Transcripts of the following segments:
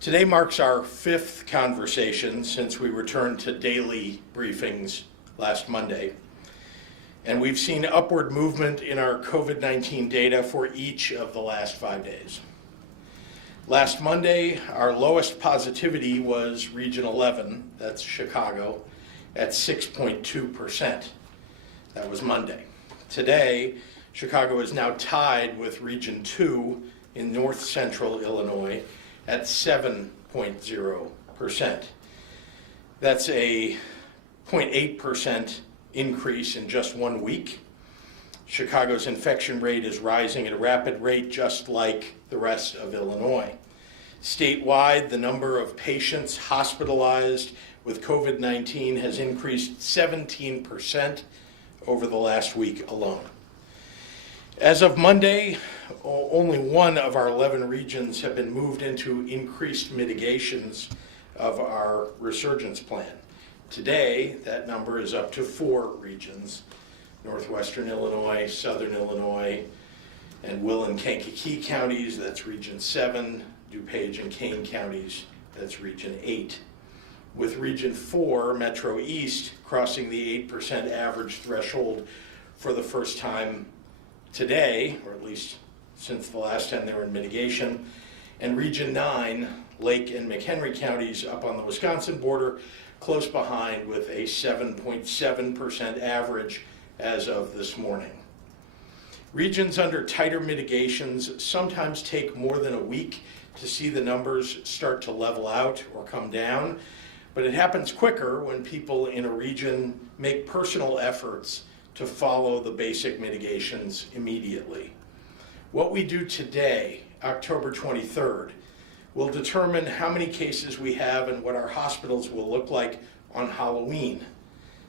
Today marks our fifth conversation since we returned to daily briefings last Monday, and we've seen upward movement in our COVID-19 data for each of the last 5 days. Last Monday, our lowest positivity was Region 11, that's Chicago, at 6.2%. That was Monday. Today, Chicago is now tied with Region 2 in north central Illinois at 7.0%. That's a 0.8% increase in just 1 week. Chicago's infection rate is rising at a rapid rate, just like the rest of Illinois. Statewide, the number of patients hospitalized with COVID-19 has increased 17% over the last week alone. As of Monday, only one of our 11 regions have been moved into increased mitigations of our resurgence plan. Today, that number is up to 4 regions: northwestern Illinois, southern Illinois, and Will and Kankakee counties, that's Region 7, DuPage and Kane counties, that's Region 8. With Region 4, Metro East, crossing the 8% average threshold for the first time today, or at least since the last time they were in mitigation, and Region 9, Lake and McHenry counties up on the Wisconsin border, close behind with a 7.7% average as of this morning. Regions under tighter mitigations sometimes take more than a week to see the numbers start to level out or come down, but it happens quicker when people in a region make personal efforts to follow the basic mitigations immediately. What we do today, October 23rd, will determine how many cases we have and what our hospitals will look like on Halloween,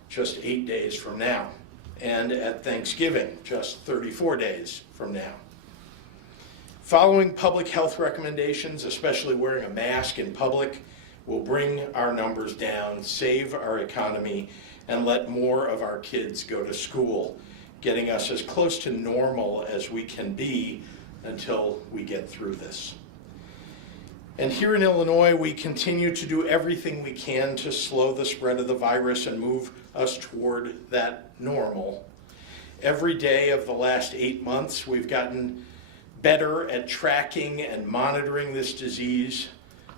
just 8 days from now, and at Thanksgiving, just 34 days from now. Following public health recommendations, especially wearing a mask in public, will bring our numbers down, save our economy, and let more of our kids go to school, getting us as close to normal as we can be until we get through this. And here in Illinois, we continue to do everything we can to slow the spread of the virus and move us toward that normal. Every day of the last 8 months, we've gotten better at tracking and monitoring this disease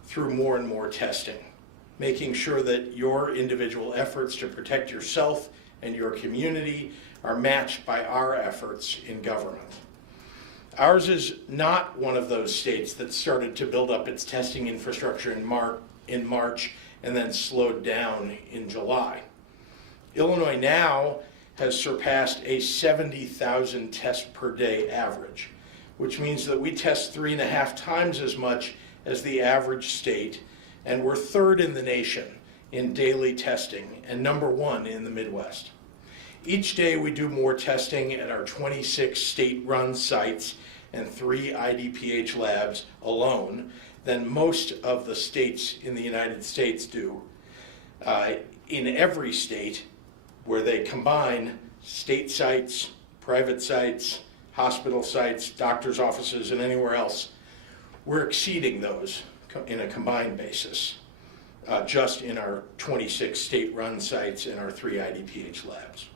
through more and more testing, making sure that your individual efforts to protect yourself and your community are matched by our efforts in government. Ours is not one of those states that started to build up its testing infrastructure in March and then slowed down in July. Illinois now has surpassed a 70,000 tests per day average, which means that we test 3.5 times as much as the average state, and we're third in the nation in daily testing and number 1 in the Midwest. Each day we do more testing at our 26 state-run sites and 3 IDPH labs alone than most of the states in the United States do. In every state where they combine state sites, private sites, hospital sites, doctor's offices, and anywhere else, we're exceeding those in a combined basis, just in our 26 state-run sites and our 3 IDPH labs.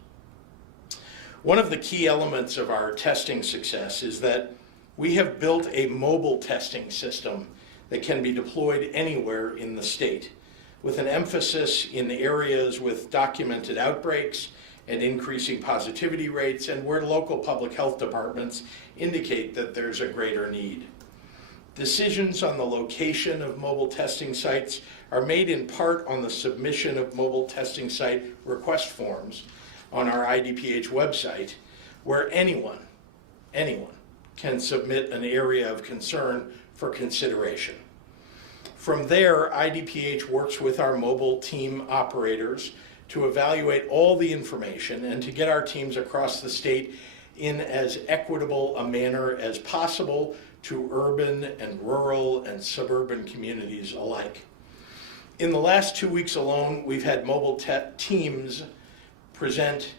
One of the key elements of our testing success is that we have built a mobile testing system that can be deployed anywhere in the state, with an emphasis in areas with documented outbreaks and increasing positivity rates, and where local public health departments indicate that there's a greater need. Decisions on the location of mobile testing sites are made in part on the submission of mobile testing site request forms on our IDPH website, where anyone can submit an area of concern for consideration. From there, IDPH works with our mobile team operators to evaluate all the information and to get our teams across the state in as equitable a manner as possible to urban and rural and suburban communities alike. In the last 2 weeks alone, we've had mobile teams present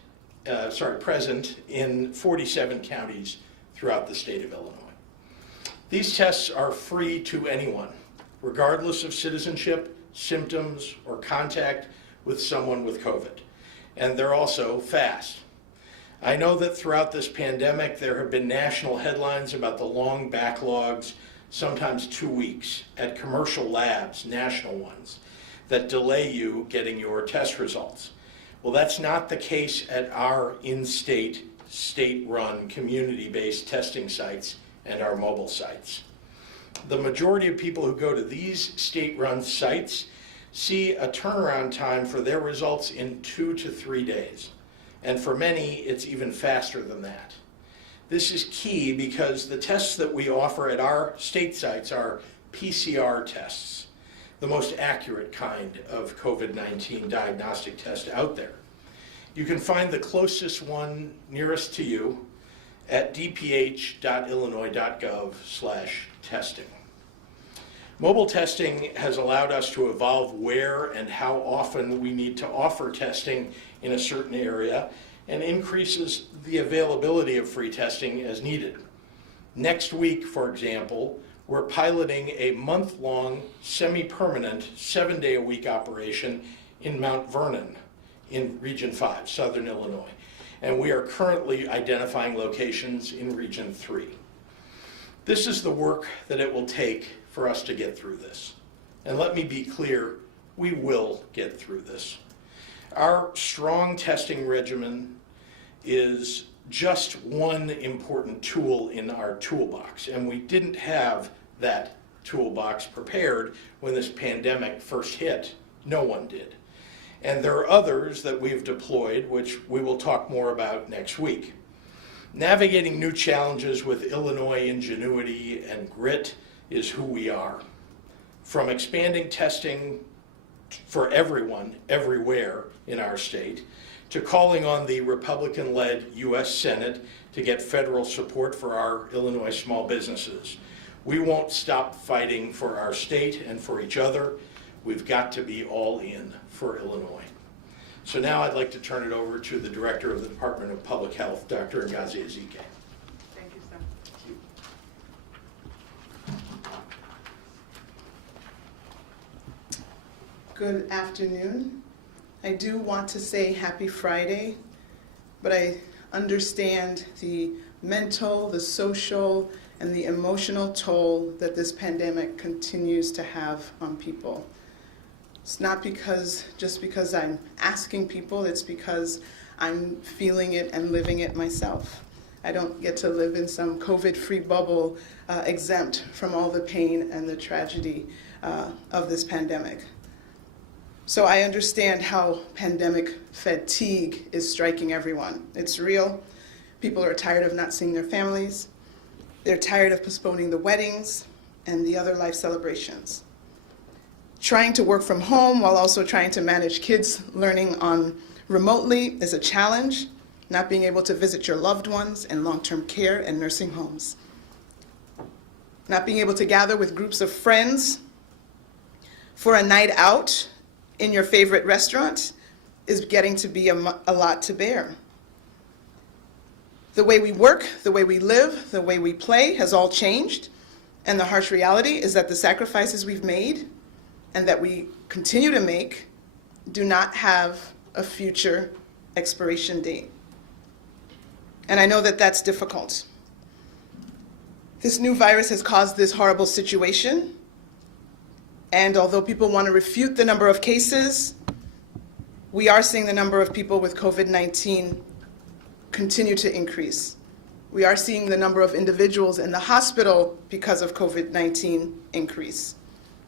in 47 counties throughout the state of Illinois. These tests are free to anyone, regardless of citizenship, symptoms, or contact with someone with COVID. And they're also fast. I know that throughout this pandemic, there have been national headlines about the long backlogs, sometimes 2 weeks, at commercial labs, national ones, that delay you getting your test results. Well, that's not the case at our in-state, state-run, community-based testing sites and our mobile sites. The majority of people who go to these state-run sites see a turnaround time for their results in 2 to 3 days. And for many, it's even faster than that. This is key because the tests that we offer at our state sites are PCR tests, the most accurate kind of COVID-19 diagnostic test out there. You can find the closest one nearest to you at dph.illinois.gov/testing. Mobile testing has allowed us to evolve where and how often we need to offer testing in a certain area and increases the availability of free testing as needed. Next week, for example, we're piloting a month-long, semi-permanent, 7-day-a-week operation in Mount Vernon in Region 5, Southern Illinois. And we are currently identifying locations in Region 3. This is the work that it will take for us to get through this. And let me be clear, we will get through this. Our strong testing regimen is just one important tool in our toolbox, and we didn't have that toolbox prepared when this pandemic first hit. No one did. And there are others that we've deployed, which we will talk more about next week. Navigating new challenges with Illinois ingenuity and grit is who we are. From expanding testing for everyone, everywhere in our state, to calling on the Republican-led U.S. Senate to get federal support for our Illinois small businesses. We won't stop fighting for our state and for each other. We've got to be all in for Illinois. So now I'd like to turn it over to the Director of the Department of Public Health, Dr. Ngazi Ezike. Thank you, sir. Good afternoon. I do want to say happy Friday, but I understand the mental, the social, and the emotional toll that this pandemic continues to have on people. It's not just because I'm asking people, it's because I'm feeling it and living it myself. I don't get to live in some COVID-free bubble exempt from all the pain and the tragedy of this pandemic. So I understand how pandemic fatigue is striking everyone. It's real. People are tired of not seeing their families. They're tired of postponing the weddings and the other life celebrations. Trying to work from home while also trying to manage kids learning on remotely is a challenge. Not being able to visit your loved ones in long-term care and nursing homes. Not being able to gather with groups of friends for a night out in your favorite restaurant is getting to be a lot to bear. The way we work, the way we live, the way we play has all changed, and the harsh reality is that the sacrifices we've made and that we continue to make do not have a future expiration date. And I know that that's difficult. This new virus has caused this horrible situation, and although people want to refute the number of cases, we are seeing the number of people with COVID-19 continue to increase. We are seeing the number of individuals in the hospital because of COVID-19 increase.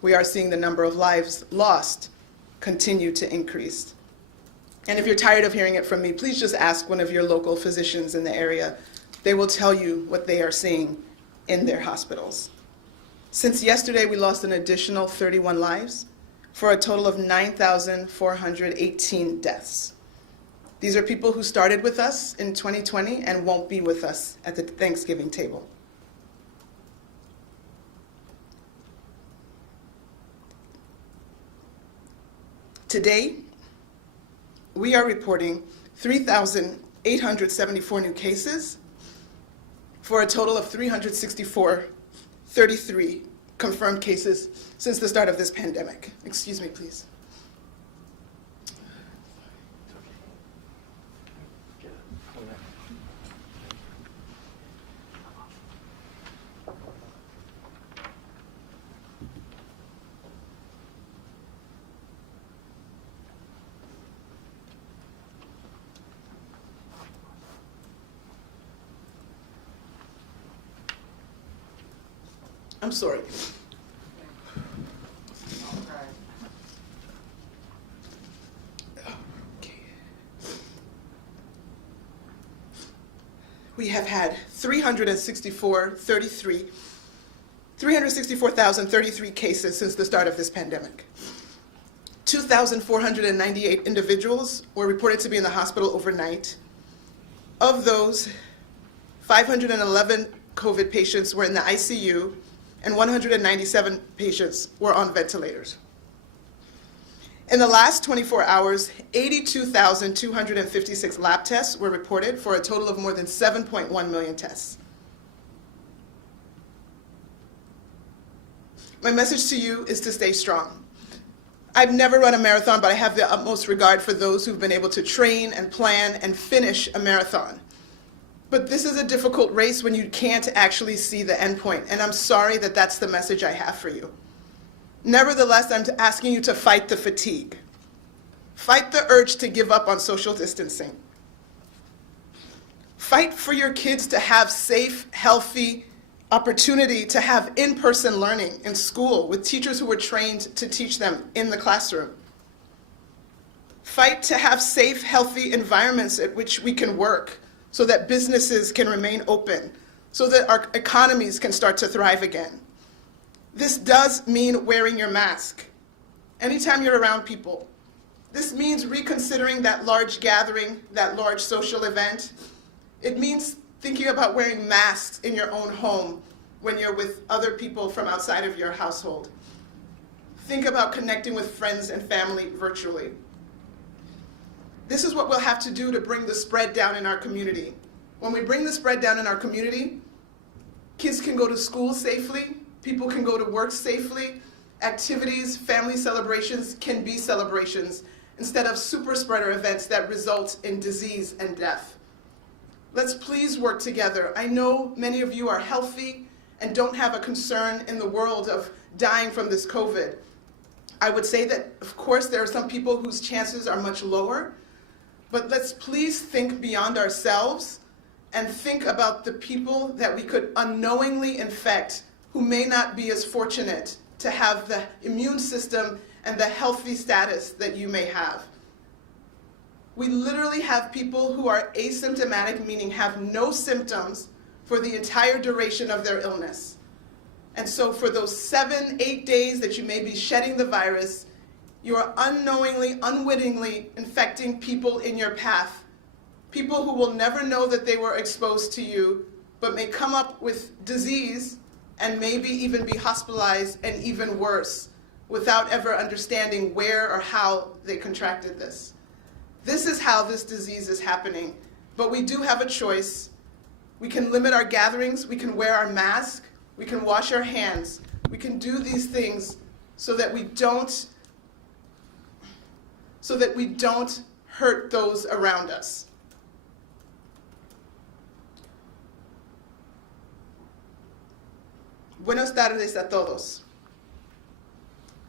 We are seeing the number of lives lost continue to increase. And if you're tired of hearing it from me, please just ask one of your local physicians in the area. They will tell you what they are seeing in their hospitals. Since yesterday, we lost an additional 31 lives for a total of 9,418 deaths. These are people who started with us in 2020 and won't be with us at the Thanksgiving table. Today, we are reporting 3,874 new cases for a total of 33 confirmed cases since the start of this pandemic. Excuse me, please. I'm sorry. Okay. We have had 364,033 cases since the start of this pandemic. 2,498 individuals were reported to be in the hospital overnight. Of those, 511 COVID patients were in the ICU, and 197 patients were on ventilators. In the last 24 hours, 82,256 lab tests were reported for a total of more than 7.1 million tests. My message to you is to stay strong. I've never run a marathon, but I have the utmost regard for those who've been able to train and plan and finish a marathon. But this is a difficult race when you can't actually see the end point, and I'm sorry that that's the message I have for you. Nevertheless, I'm asking you to fight the fatigue. Fight the urge to give up on social distancing. Fight for your kids to have safe, healthy opportunity to have in-person learning in school with teachers who were trained to teach them in the classroom. Fight to have safe, healthy environments at which we can work, so that businesses can remain open, so that our economies can start to thrive again. This does mean wearing your mask anytime you're around people. This means reconsidering that large gathering, that large social event. It means thinking about wearing masks in your own home when you're with other people from outside of your household. Think about connecting with friends and family virtually. This is what we'll have to do to bring the spread down in our community. When we bring the spread down in our community, kids can go to school safely, people can go to work safely, activities, family celebrations can be celebrations instead of super spreader events that result in disease and death. Let's please work together. I know many of you are healthy and don't have a concern in the world of dying from this COVID. I would say that, of course, there are some people whose chances are much lower, but let's please think beyond ourselves and think about the people that we could unknowingly infect who may not be as fortunate to have the immune system and the healthy status that you may have. We literally have people who are asymptomatic, meaning have no symptoms for the entire duration of their illness. And so for those 7-8 days that you may be shedding the virus, you are unknowingly, unwittingly infecting people in your path. People who will never know that they were exposed to you, but may come up with disease and maybe even be hospitalized and even worse without ever understanding where or how they contracted this. This is how this disease is happening, but we do have a choice. We can limit our gatherings, we can wear our mask, we can wash our hands, we can do these things so that we don't hurt those around us. Buenas tardes a todos.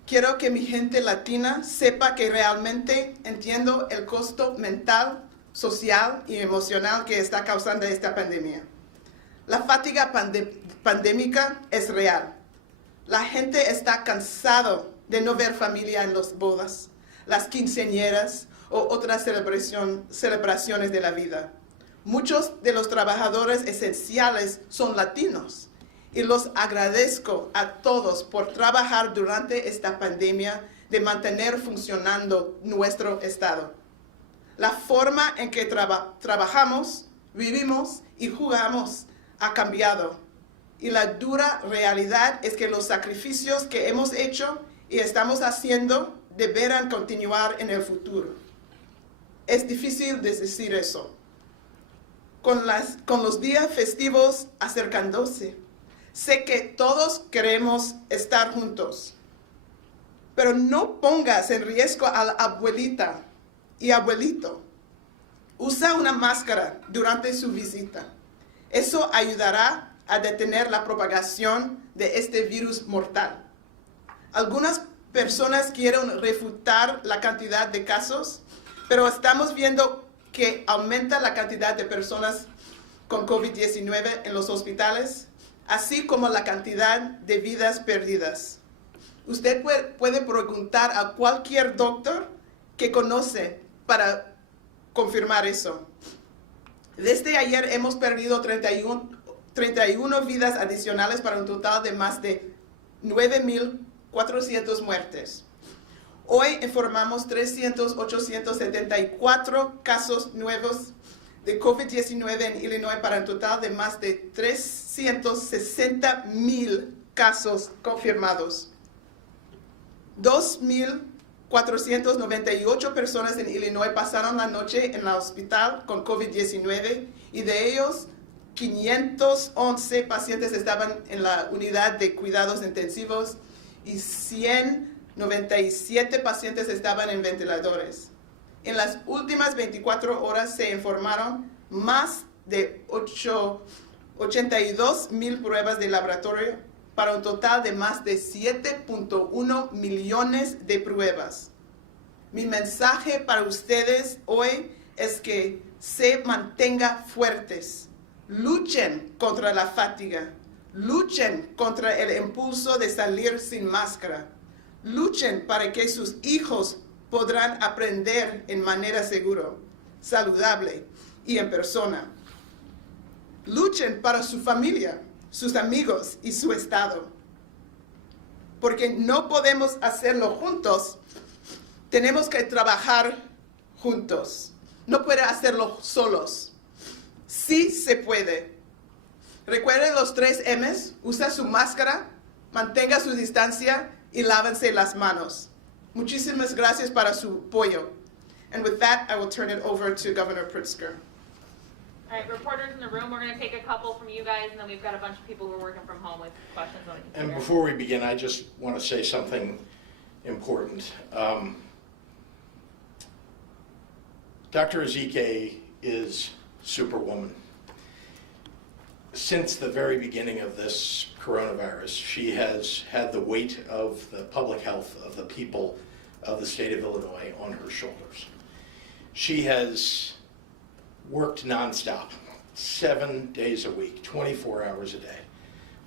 Quiero que mi gente latina sepa que realmente entiendo el costo mental, social y emocional que está causando esta pandemia. La fatiga pandémica es real. La gente está cansado de no ver familia en las bodas, las quinceañeras o otras celebraciones de la vida. Muchos de los trabajadores esenciales son latinos y los agradezco a todos por trabajar durante esta pandemia de mantener funcionando nuestro estado. La forma en que trabajamos, vivimos y jugamos ha cambiado y la dura realidad es que los sacrificios que hemos hecho y estamos haciendo deberán continuar en el futuro. Es difícil decir eso. Con los días festivos acercándose, Sé que todos queremos estar juntos, pero no pongas en riesgo a la abuelita y abuelito. Usa una máscara durante su visita. Eso ayudará a detener la propagación de este virus mortal. Algunas personas quieren refutar la cantidad de casos, pero estamos viendo que aumenta la cantidad de personas con COVID-19 en los hospitales, así como la cantidad de vidas perdidas. Usted puede preguntar a cualquier doctor que conoce para confirmar eso. Desde ayer hemos perdido 31 vidas adicionales para un total de más de 9,400 muertes. Hoy informamos 874 casos nuevos de COVID-19 en Illinois para un total de más de 360,000 casos confirmados. 2,498 personas en Illinois pasaron la noche en el hospital con COVID-19 y de ellos 511 pacientes estaban en la unidad de cuidados intensivos y 197 pacientes estaban en ventiladores. En las últimas 24 horas se informaron más de 82,000 pruebas de laboratorio para un total de más de 7.1 millones de pruebas. Mi mensaje para ustedes hoy es que se mantengan fuertes. Luchen contra la fatiga. Luchen contra el impulso de salir sin máscara. Luchen para que sus hijos podrán aprender en manera segura, saludable y en persona. Luchen para su familia, sus amigos y su estado. Porque no podemos hacerlo juntos, tenemos que trabajar juntos. No pueden hacerlo solos. Sí se puede. Recuerden los 3 M's, usa su máscara, mantenga su distancia y lávense las manos. Muchísimas gracias para su apoyo. And with that, I will turn it over to Governor Pritzker. All right, reporters in the room, we're going to take a couple from you guys, and then we've got a bunch of people who are working from home with questions on the computer. And before we begin, I just want to say something important. Dr. Ezike is Superwoman. Since the very beginning of this coronavirus, she has had the weight of the public health of the people of the state of Illinois on her shoulders. She has worked nonstop, 7 days a week, 24 hours a day.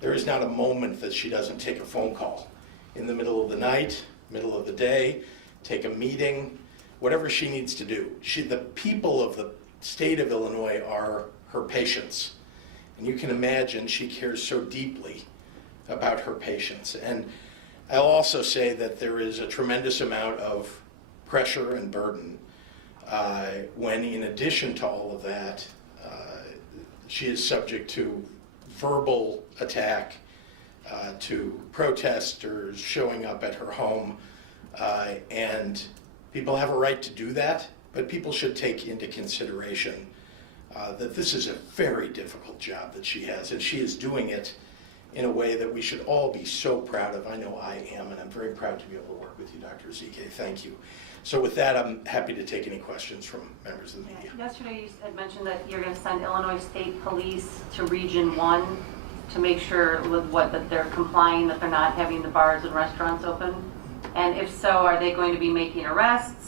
There is not a moment that she doesn't take a phone call in the middle of the night, middle of the day, take a meeting, whatever she needs to do. The people of the state of Illinois are her patients. And you can imagine she cares so deeply about her patients. And I'll also say that there is a tremendous amount of pressure and burden when, in addition to all of that, she is subject to verbal attack, to protesters showing up at her home. And people have a right to do that, but people should take into consideration that this is a very difficult job that she has, and she is doing it in a way that we should all be so proud of. I know I am, and I'm very proud to be able to work with you, Dr. Ezike. Thank you. So with that, I'm happy to take any questions from members of the media. Yesterday you had mentioned that you're going to send Illinois State Police to Region 1 to make sure that they're complying, that they're not having the bars and restaurants open. And if so, are they going to be making arrests?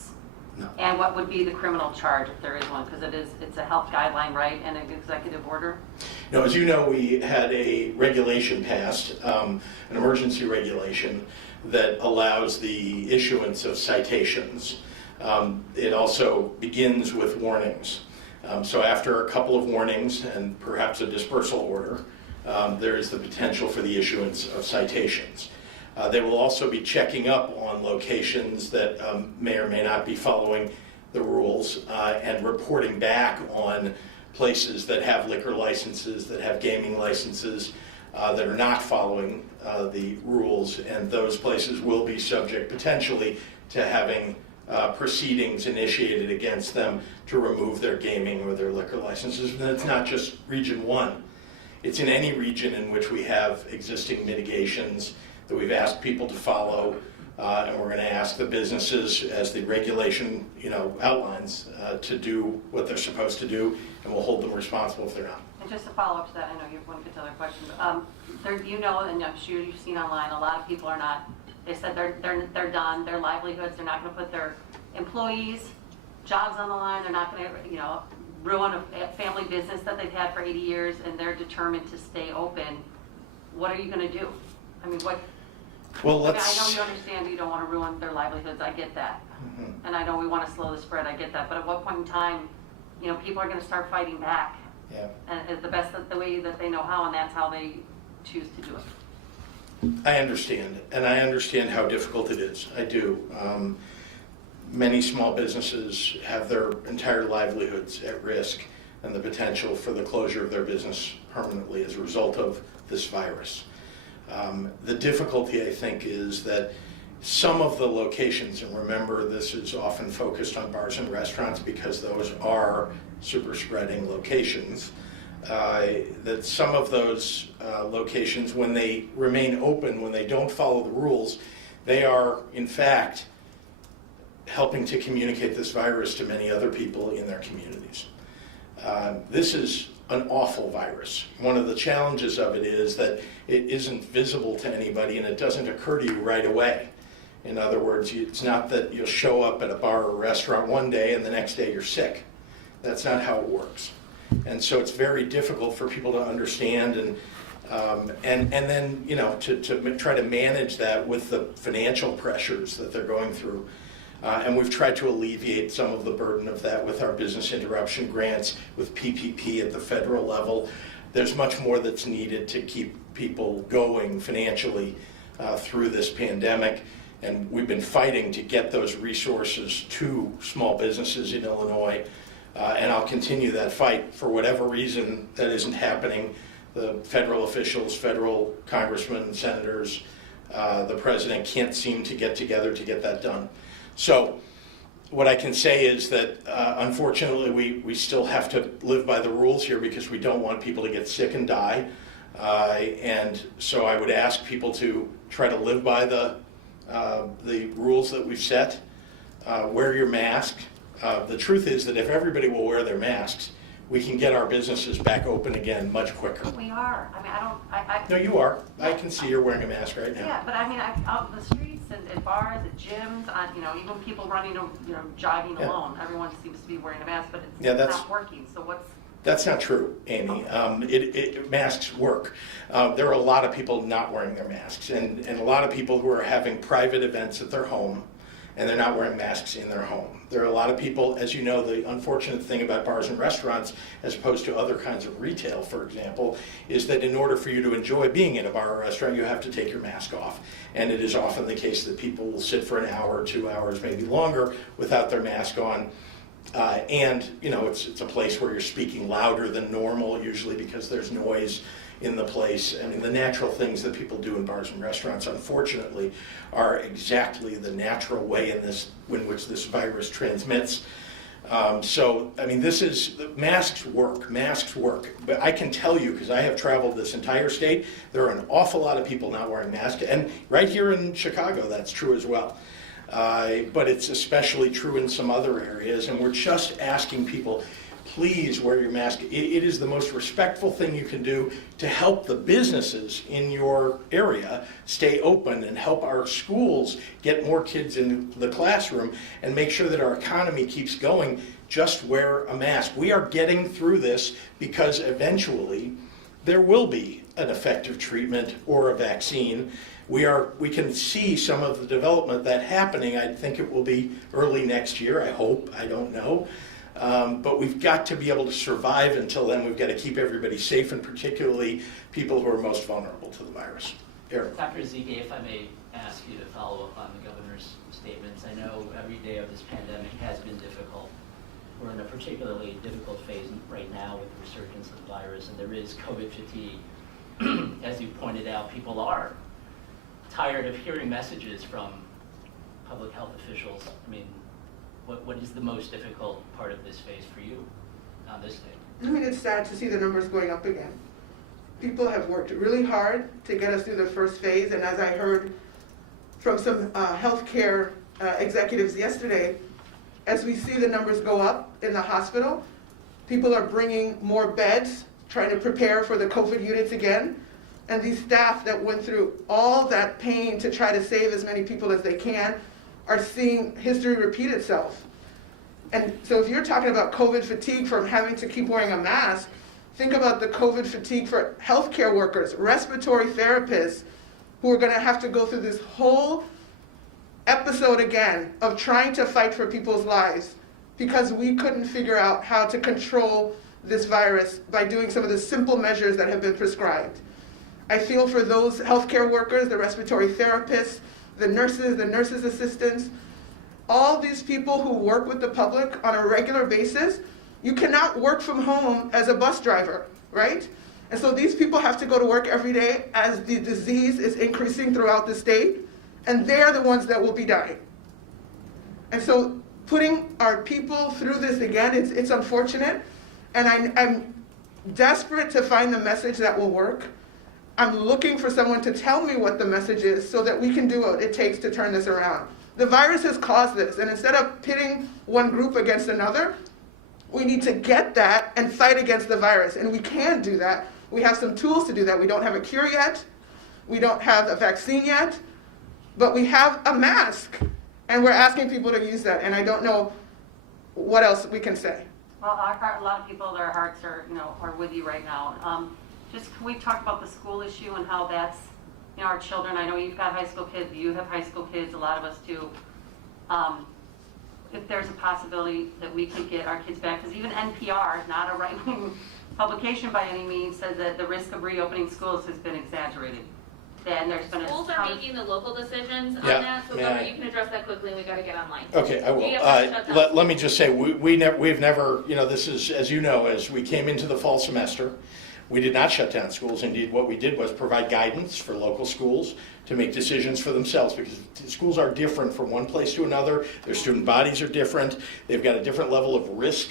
No. And what would be the criminal charge if there is one? Because it's a health guideline, right, and an executive order? No, as you know, we had a regulation passed, an emergency regulation that allows the issuance of citations. It also begins with warnings. So after a couple of warnings and perhaps a dispersal order, there is the potential for the issuance of citations. They will also be checking up on locations that may or may not be following the rules and reporting back on places that have liquor licenses, that have gaming licenses, that are not following the rules, and those places will be subject potentially to having proceedings initiated against them to remove their gaming or their liquor licenses. And it's not just Region 1. It's in any region in which we have existing mitigations that we've asked people to follow, and we're going to ask the businesses, as the regulation outlines, to do what they're supposed to do, and we'll hold them responsible if they're not. And just to follow up to that, I know you want to get to other questions. And I'm sure you've seen online, a lot of people are not. They said they're done. Their livelihoods. They're not going to put their employees' jobs on the line. They're not going to, ruin a family business that they've had for 80 years, and they're determined to stay open. What are you going to do? I mean, what? Well, I know you understand you don't want to ruin their livelihoods. I get that. Mm-hmm. And I know we want to slow the spread. I get that. But at what point in time, people are going to start fighting back? Yeah. And it's the way that they know how, and that's how they choose to do it. I understand, and I understand how difficult it is. I do. Many small businesses have their entire livelihoods at risk and the potential for the closure of their business permanently as a result of this virus. The difficulty, I think, is that some of the locations, and remember this is often focused on bars and restaurants because those are super spreading locations, that some of those locations, when they remain open, when they don't follow the rules, they are in fact helping to communicate this virus to many other people in their communities. This is an awful virus. One of the challenges of it is that it isn't visible to anybody and it doesn't occur to you right away. In other words, it's not that you'll show up at a bar or restaurant one day and the next day you're sick. That's not how it works. And so it's very difficult for people to understand and then to try to manage that with the financial pressures that they're going through. And we've tried to alleviate some of the burden of that with our business interruption grants, with PPP at the federal level. There's much more that's needed to keep people going financially through this pandemic. And we've been fighting to get those resources to small businesses in Illinois. And I'll continue that fight. For whatever reason that isn't happening, the federal officials, federal congressmen and senators, the president can't seem to get together to get that done. So what I can say is that unfortunately we still have to live by the rules here because we don't want people to get sick and die. And so I would ask people to try to live by the rules that we've set. Wear your mask. The truth is that if everybody will wear their masks, we can get our businesses back open again much quicker. We are. I mean, No, you are. I can see you're wearing a mask right now. Yeah, but I mean, out in the streets and at bars, at gyms, even people running, jogging Yeah. alone, everyone seems to be wearing a mask, but it's that's not working. So what's? That's not true, Amy. Masks work. There are a lot of people not wearing their masks, and a lot of people who are having private events at their home, and they're not wearing masks in their home. There are a lot of people, as you know, the unfortunate thing about bars and restaurants, as opposed to other kinds of retail, for example, is that in order for you to enjoy being in a bar or restaurant, you have to take your mask off. And it is often the case that people will sit for an hour, 2 hours, maybe longer, without their mask on. It's a place where you're speaking louder than normal, usually because there's noise in the place. I mean, the natural things that people do in bars and restaurants, unfortunately, are exactly the natural way in which this virus transmits. Masks work. But I can tell you, because I have traveled this entire state, there are an awful lot of people not wearing masks. And right here in Chicago, that's true as well. But it's especially true in some other areas. And we're just asking people, please wear your mask. It is the most respectful thing you can do to help the businesses in your area stay open and help our schools get more kids in the classroom and make sure that our economy keeps going. Just wear a mask. We are getting through this because eventually there will be an effective treatment or a vaccine. We can see some of the development that happening. I think it will be early next year. I hope. I don't know. But we've got to be able to survive until then. We've got to keep everybody safe, and particularly people who are most vulnerable to the virus. Eric. Dr. Zige, if I may ask you to follow up on the governor's statements. I know every day of this pandemic has been difficult. We're in a particularly difficult phase right now with the resurgence of the virus, and there is COVID fatigue. As you pointed out, people are tired of hearing messages from public health officials. I mean, what is the most difficult part of this phase for you on this day? I mean, it's sad to see the numbers going up again. people have worked really hard to get us through the first phase, and as I heard from some healthcare executives yesterday, as we see the numbers go up in the hospital, people are bringing more beds, trying to prepare for the COVID units again, and these staff that went through all that pain to try to save as many people as they can are seeing history repeat itself. And so if you're talking about COVID fatigue from having to keep wearing a mask, think about the COVID fatigue for healthcare workers, respiratory therapists, who are going to have to go through this whole episode again of trying to fight for people's lives because we couldn't figure out how to control this virus by doing some of the simple measures that have been prescribed. I feel for those healthcare workers, the respiratory therapists, the nurses' assistants, all these people who work with the public on a regular basis. You cannot work from home as a bus driver, right? And so these people have to go to work every day as the disease is increasing throughout the state, and they're the ones that will be dying. And so putting our people through this again, it's unfortunate, and I'm desperate to find the message that will work. I'm looking for someone to tell me what the message is so that we can do what it takes to turn this around. The virus has caused this, and instead of pitting one group against another, we need to get that and fight against the virus, and we can do that. We have some tools to do that. We don't have a cure yet, we don't have a vaccine yet, but we have a mask, and we're asking people to use that, and I don't know what else we can say. Well, a lot of people, their hearts are with you right now. Just can we talk about the school issue and how that's, our children, I know you've got high school kids, you have high school kids, a lot of us do. If there's a possibility that we could get our kids back, because even NPR, not a right-wing publication by any means, says that the risk of reopening schools has been exaggerated. Then there's been Schools are making the local decisions on Yeah, that, so Governor, you can address that quickly, and we gotta get online. Okay, I We have to shut will. down. Let me just say, we've never, this is, as you know, as we came into the fall semester, we did not shut down schools. Indeed, what we did was provide guidance for local schools to make decisions for themselves, because schools are different from one place to another. Their student bodies are different. They've got a different level of risk.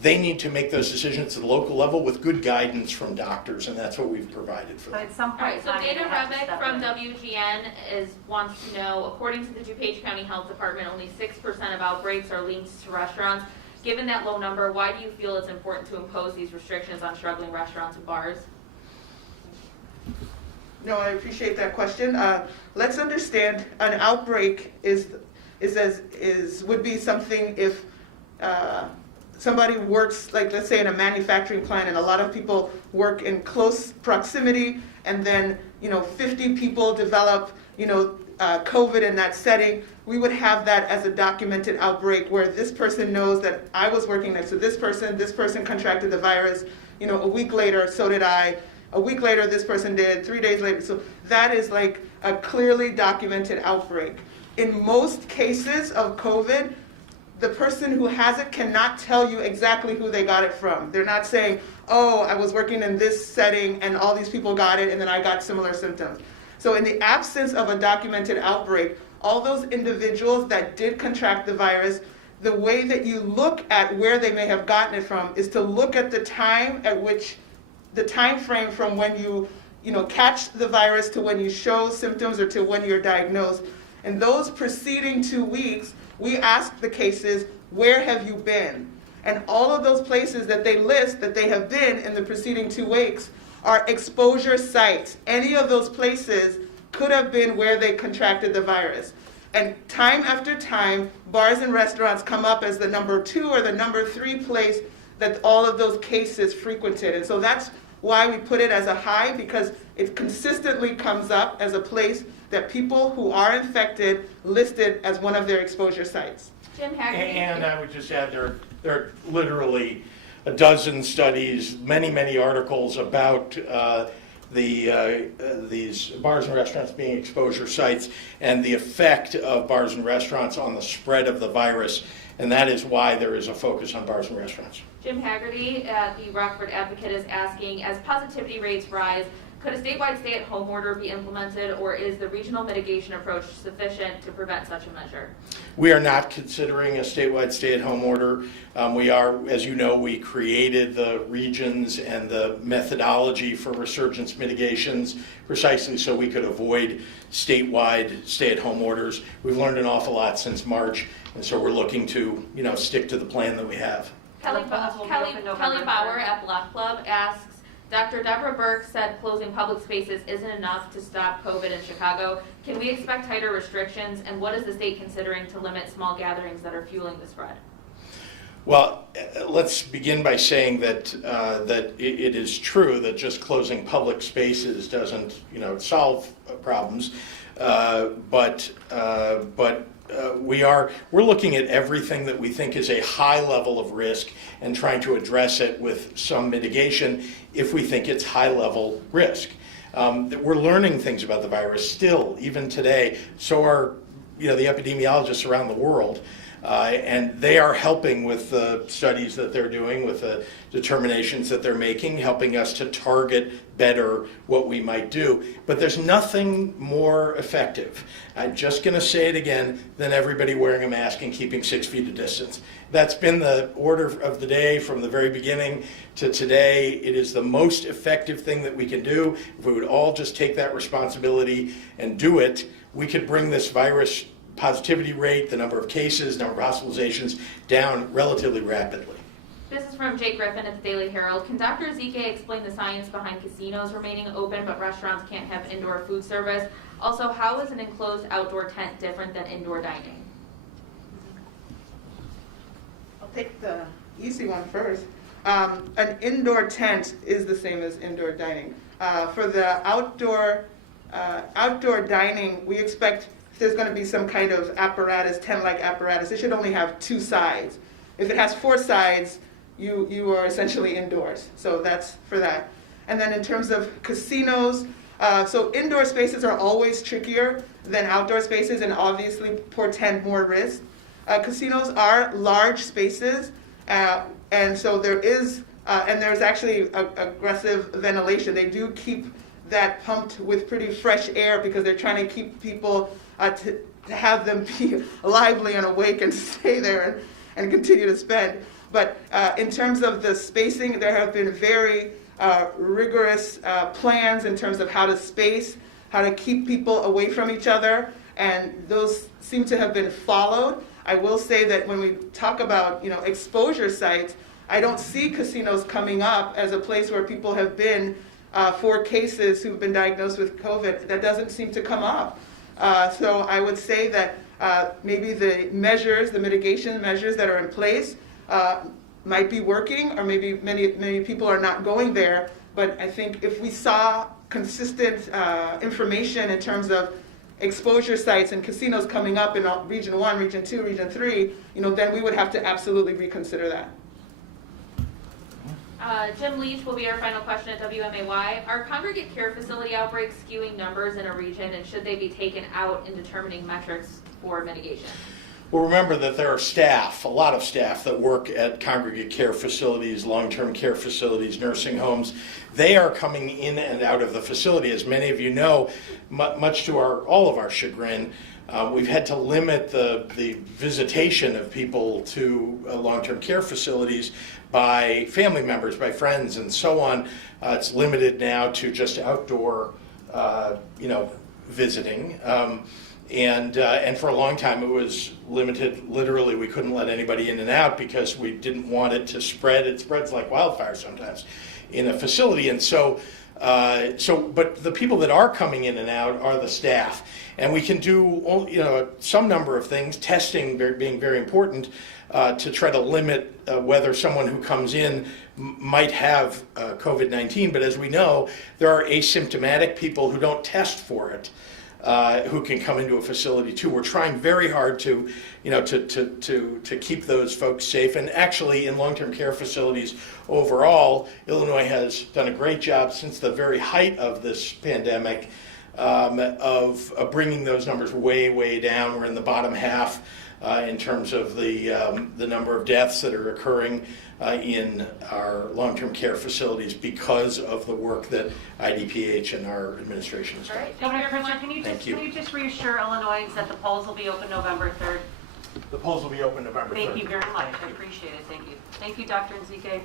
They need to make those decisions at the local level with good guidance from doctors, and that's what we've provided for But them. at some All point right, in so time, Dana you have to Rebeck step from in. WGN wants to know, according to the DuPage County Health Department, only 6% of outbreaks are linked to restaurants. Given that low number, why do you feel it's important to impose these restrictions on struggling restaurants and bars? No, I appreciate that question. Let's understand an outbreak would be something if somebody works, like let's say in a manufacturing plant, and a lot of people work in close proximity, and then 50 people develop COVID in that setting. We would have that as a documented outbreak where this person knows that I was working next to this person contracted the virus. A week later, so did I. A week later, this person did, 3 days later. So that is like a clearly documented outbreak. In most cases of COVID, the person who has it cannot tell you exactly who they got it from. They're not saying, oh, I was working in this setting and all these people got it and then I got similar symptoms. So in the absence of a documented outbreak, all those individuals that did contract the virus, the way that you look at where they may have gotten it from is to look at the time at which the time frame from when you catch the virus to when you show symptoms or to when you're diagnosed. In those preceding 2 weeks, we ask the cases, where have you been? And all of those places that they list that they have been in the preceding 2 weeks are exposure sites. Any of those places could have been where they contracted the virus. And time after time, bars and restaurants come up as the number 2 or the number 3 place that all of those cases frequented. And so that's why we put it as a high, because it consistently comes up as a place that people who are infected listed as one of their exposure sites. Jim Haggerty? And I would just add, there are literally a dozen studies, many articles about these bars and restaurants being exposure sites and the effect of bars and restaurants on the spread of the virus, and that is why there is a focus on bars and restaurants. Jim Haggerty, the Rockford Advocate, is asking, as positivity rates rise, Could a statewide stay-at-home order be implemented, or is the regional mitigation approach sufficient to prevent such a measure? We are not considering a statewide stay-at-home order. We are, as you know, we created the regions and the methodology for resurgence mitigations precisely so we could avoid statewide stay-at-home orders. We've learned an awful lot since March, and so we're looking to, stick to the plan that we have. Kelly, The polls will be Kelly, open November Kelly Bauer 3rd. at Block Club asks, Dr. Deborah Burke said closing public spaces isn't enough to stop COVID in Chicago. Can we expect tighter restrictions, and what is the state considering to limit small gatherings that are fueling the spread? Well, let's begin by saying that it is true that just closing public spaces doesn't, solve problems, but we're looking at everything that we think is a high level of risk and trying to address it with some mitigation if we think it's high level risk. We're learning things about the virus still, even today. So are the epidemiologists around the world. And they are helping with the studies that they're doing, with the determinations that they're making, helping us to target better what we might do. But there's nothing more effective, I'm just going to say it again, than everybody wearing a mask and keeping 6 feet of distance. That's been the order of the day from the very beginning to today. It is the most effective thing that we can do. If we would all just take that responsibility and do it, we could bring this virus positivity rate, the number of cases, number of hospitalizations down relatively rapidly. This is from Jake Griffin at the Daily Herald. Can Dr. Ezike explain the science behind casinos remaining open but restaurants can't have indoor food service? Also, how is an enclosed outdoor tent different than indoor dining? I'll take the easy one first. An indoor tent is the same as indoor dining. For the outdoor dining, we expect if there's going to be some kind of apparatus, tent-like apparatus, it should only have 2 sides. If it has 4 sides, you are essentially indoors. So that's for that. And then in terms of casinos, so indoor spaces are always trickier than outdoor spaces and obviously portend more risk. Casinos are large spaces, and so there is, and there's actually aggressive ventilation. They do keep that pumped with pretty fresh air because they're trying to keep people to have them be lively and awake and stay there and continue to spend. But in terms of the spacing, there have been very rigorous plans in terms of how to space, how to keep people away from each other, and those seem to have been followed. I will say that when we talk about exposure sites, I don't see casinos coming up as a place where people have been for cases who've been diagnosed with COVID. That doesn't seem to come up. So I would say that maybe the mitigation measures that are in place might be working, or maybe many people are not going there. But I think if we saw consistent information in terms of exposure sites and casinos coming up in Region 1, Region 2, Region 3, then we would have to absolutely reconsider that. Jim Leach will be our final question at WMAY. Are congregate care facility outbreaks skewing numbers in a region, and should they be taken out in determining metrics for mitigation? Well, remember that there are a lot of staff that work at congregate care facilities, long-term care facilities, nursing homes. They are coming in and out of the facility. As many of you know, much to all of our chagrin, we've had to limit the visitation of people to long-term care facilities by family members, by friends, and so on. It's limited now to just outdoor, visiting. And for a long time it was limited. Literally, we couldn't let anybody in and out because we didn't want it to spread. It spreads like wildfire sometimes in a facility. And but the people that are coming in and out are the staff. And we can do some number of things, testing being very important, to try to limit whether someone who comes in might have COVID-19. But as we know, there are asymptomatic people who don't test for it, who can come into a facility too. We're trying very hard to keep those folks safe. And actually, in long-term care facilities overall, Illinois has done a great job since the very height of this pandemic of bringing those numbers way, way down. We're in the bottom half in terms of the number of deaths that are occurring in our long-term care facilities because of the work that IDPH and our administration has All done. right, thank you, Governor everyone. Pritzker, can you Thank just, you. can you just reassure Illinoisans that the polls will be open November 3rd? The polls will be open November 3rd. Thank you very much, I appreciate it, thank you. Thank you, Dr. Nzike.